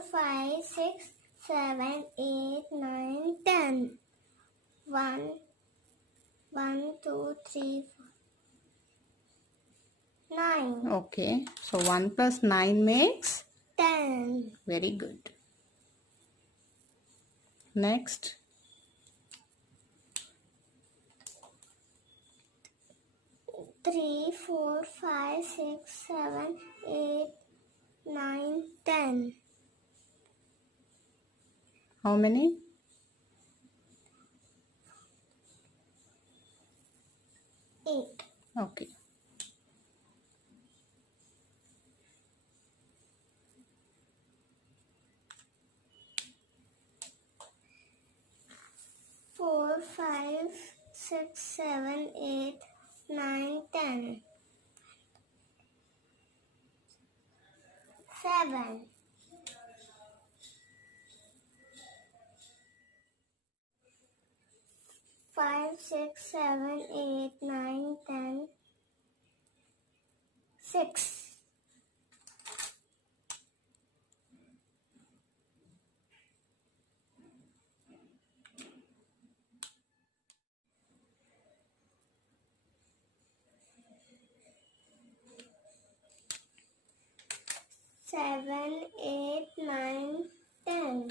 5, 6, 7, 8, 9, 10. 1, 2, 3, 4, 9. Okay. So 1 plus 9 makes? 10. Very good. Next. 3, 4, 5, 6, 7, 8, 9, 10. How many? 8. Okay. Four, 5, 6, 7, 8, 9, 10. 7. 5, 6, 7, 8, 9, 10. 6. 7, 8, 9, 10.